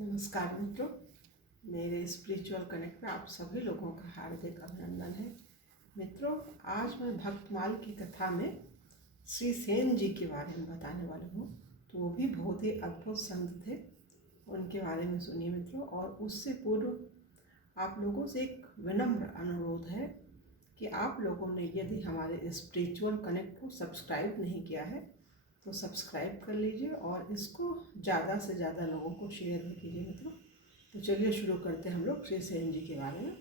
नमस्कार मित्रों, मेरे स्पिरिचुअल कनेक्ट में आप सभी लोगों का हार्दिक अभिनंदन है। मित्रों, आज मैं भक्तमाल की कथा में श्री सेन जी के बारे में बताने वाली हूँ। तो वो भी बहुत ही अद्भुत संत थे, उनके बारे में सुनिए मित्रों। और उससे पूर्व आप लोगों से एक विनम्र अनुरोध है कि आप लोगों ने यदि हमारे स्पिरिचुअल कनेक्ट को सब्सक्राइब नहीं किया है तो सब्सक्राइब कर लीजिए और इसको ज़्यादा से ज़्यादा लोगों को शेयर भी कीजिए मित्रों। तो चलिए शुरू करते हैं हम लोग श्री सेन जी के बारे में।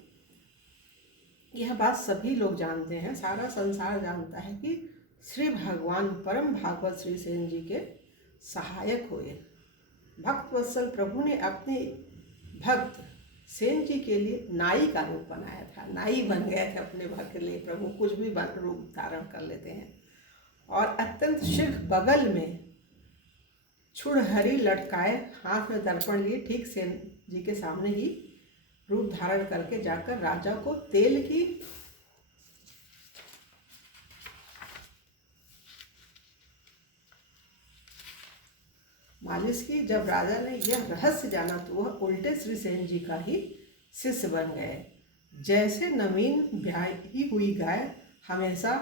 यह बात सभी लोग जानते हैं, सारा संसार जानता है कि श्री भगवान परम भागवत श्री सेन जी के सहायक हुए। भक्त वत्सल प्रभु ने अपने भक्त सेन जी के लिए नाई का रूप बनाया था। नाई बन गए थे अपने भक्त के लिए। प्रभु कुछ भी रूप धारण कर लेते हैं। और अत्यंत शीघ्र बगल में छुड़हरी लटकाए, हाथ में दर्पण लिए, ठीक सेन जी के सामने ही रूप धारण करके जाकर राजा को तेल की मालिश की। जब राजा ने यह रहस्य जाना तो वह उल्टे श्री सेन जी का ही शिष्य बन गए। जैसे नवीन ब्याही हुई गाय हमेशा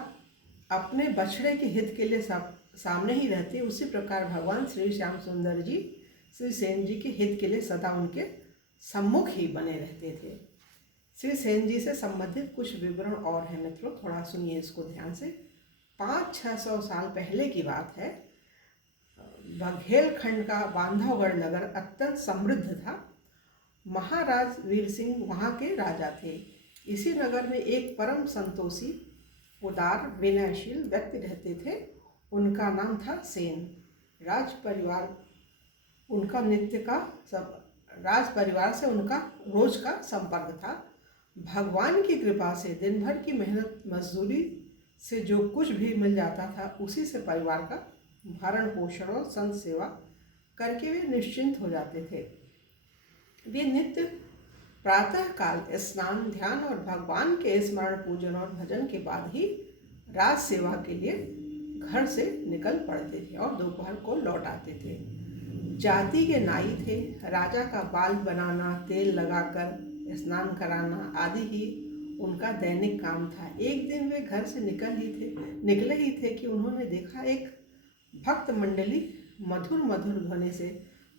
अपने बछड़े के हित के लिए सामने ही रहती, उसी प्रकार भगवान श्री श्याम सुंदर जी श्री सेन जी के हित के लिए सदा उनके सम्मुख ही बने रहते थे। श्री सेन जी से संबंधित कुछ विवरण और हैं मित्रों, थोड़ा सुनिए इसको ध्यान से। 500-600 साल पहले की बात है। बघेलखंड का बांधवगढ़ नगर अत्यंत समृद्ध था। महाराज वीर सिंह वहाँ के राजा थे। इसी नगर में एक परम संतोषी, उदार, विनयशील व्यक्ति रहते थे। उनका नाम था सेन। राज परिवार से उनका रोज का संपर्क था। भगवान की कृपा से दिन भर की मेहनत मजदूरी से जो कुछ भी मिल जाता था उसी से परिवार का भरण पोषण और संत सेवा करके वे निश्चिंत हो जाते थे। वे नित्य प्रातः काल स्नान, ध्यान और भगवान के स्मरण, पूजन और भजन के बाद ही राज सेवा के लिए घर से निकल पड़ते थे और दोपहर को लौट आते थे। जाति के नाई थे। राजा का बाल बनाना, तेल लगाकर स्नान कराना आदि ही उनका दैनिक काम था। एक दिन वे घर से निकले ही थे कि उन्होंने देखा एक भक्त मंडली मधुर मधुर ध्वनि से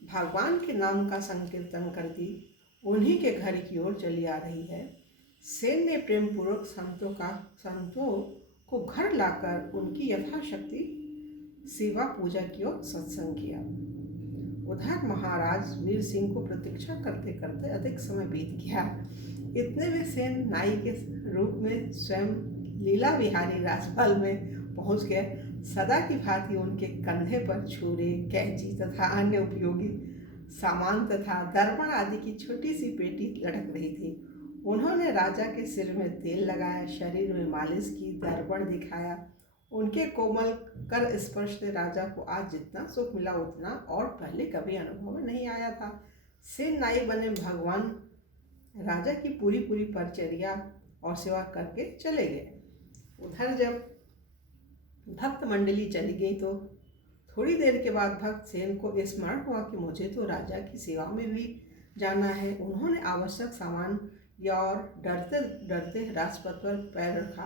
भगवान के नाम का संकीर्तन करती उन्हीं के घर की ओर चली आ रही है। सेन ने प्रेम पूर्वक संतों को घर लाकर उनकी यथाशक्ति सेवा पूजा की और सत्संग किया। उधर महाराज वीर सिंह को प्रतीक्षा करते करते अधिक समय बीत गया। इतने में सेन नाई के रूप में स्वयं लीला विहारी राजमहल में पहुंच गए। सदा की भांति उनके कंधे पर छुरे, कैंची तथा अन्य उपयोगी सामान तथा दर्पण आदि की छोटी सी पेटी लटक रही थी। उन्होंने राजा के सिर में तेल लगाया, शरीर में मालिश की, दर्पण दिखाया। उनके कोमल कर स्पर्श से राजा को आज जितना सुख मिला उतना और पहले कभी अनुभव में नहीं आया था। सेन नाई बने भगवान राजा की पूरी परिचर्या और सेवा करके चले गए। उधर जब भक्त मंडली चली गई तो थोड़ी देर के बाद भक्त सेन को स्मरण हुआ कि मुझे तो राजा की सेवा में भी जाना है। उन्होंने आवश्यक सामान या और डरते डरते राजपथ पर पैर रखा।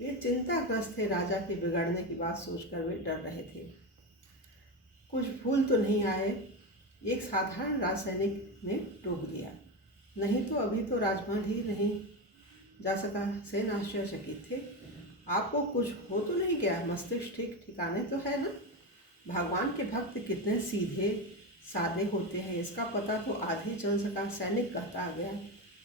वे चिंताग्रस्त थे। राजा के बिगड़ने की बात सोचकर वे डर रहे थे, कुछ भूल तो नहीं आए। एक साधारण राजसैनिक ने टोक दिया, नहीं तो अभी तो राजमहल ही नहीं जा सका। सेन आश्चर्यचकित थे। आपको कुछ हो तो नहीं गया? मस्तिष्क ठीक ठिकाने तो है ना? भगवान के भक्त कितने सीधे सादे होते हैं, इसका पता तो आज ही चल सका। सैनिक कहता गया,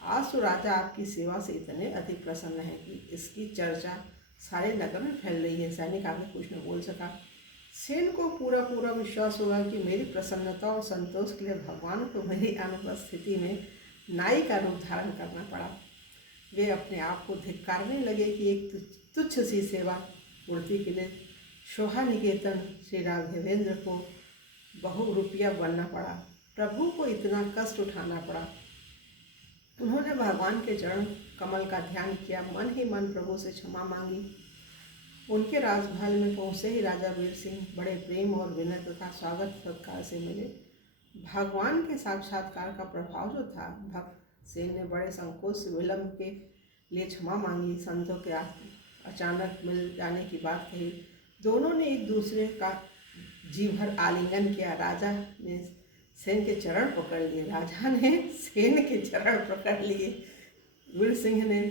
आज तो राजा आपकी सेवा से इतने अति प्रसन्न है कि इसकी चर्चा सारे नगर में फैल रही है। सैनिक आगे कुछ न बोल सका। सेन को पूरा विश्वास हुआ कि मेरी प्रसन्नता और संतोष के लिए भगवान को मेरी अनुपस्थिति में नाई का रूप धारण करना पड़ा। वे अपने आप को धिक्कारने लगे कि एक तुच्छ सी सेवा पूर्ति के लिए शोभा निकेतन श्री राघवेंद्र को बहु रुपया बनना पड़ा, प्रभु को इतना कष्ट उठाना पड़ा। उन्होंने भगवान के चरण कमल का ध्यान किया, मन ही मन प्रभु से क्षमा मांगी। उनके राजमहल में पहुँचते ही राजा वीर सिंह बड़े प्रेम और विनय तथा स्वागत सत्कार से मिले। भगवान के साक्षात्कार का प्रभाव जो था, भक्त सेन ने बड़े संकोच से विलंब के लिए क्षमा मांगी, संतों के अचानक मिल जाने की बात कही। दोनों ने एक दूसरे का जी भर आलिंगन किया। राजा ने सेन के चरण पकड़ लिए। वीर सिंह ने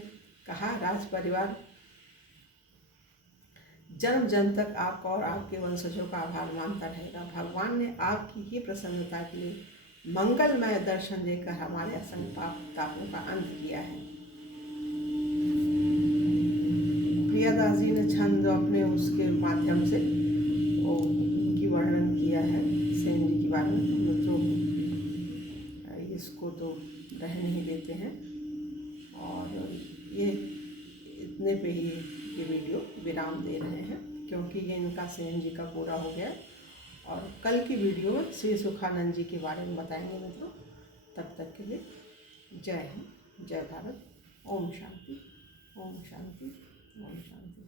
कहा, राज परिवार जन्म जन्म तक आपका और आपके वंशजों का आभार मानता रहेगा। भगवान ने आपकी ही प्रसन्नता के लिए मंगलमय दर्शन देकर हमारे असंग पाप तापों का अंत किया है। प्रियादास जी ने छंद अपने उसके माध्यम से वो उनकी वर्णन किया है सेन जी के बारे में। हम लोग तो इसको तो रहने ही देते हैं और ये इतने पे ही ये वीडियो विराम दे रहे हैं, क्योंकि ये इनका सेन जी का पूरा हो गया। और कल की वीडियो में श्री सुखानंद जी के बारे में बताएंगे मित्रों। तब तक के लिए जय हिंद, जय भारत। ओम शांति, ओम शांति, ओम शांति।